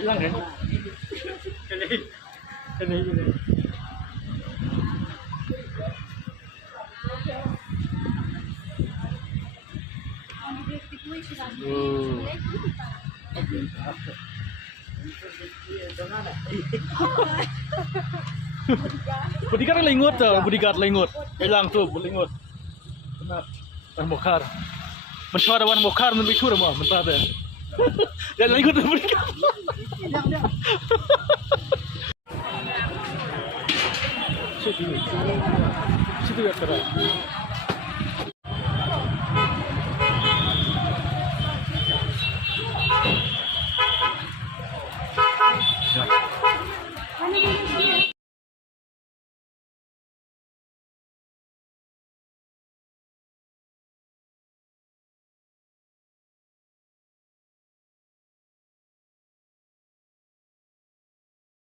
Hilang kan? Ini. Bodyguard lengut tuh, bodyguard lengut. Hilang tuh lengut. Benar. Wan Mokhar. Mencari Wan Mokhar nanti curi mah, mentah deh. Dan lengut bodyguard. Situ ya, situ ya,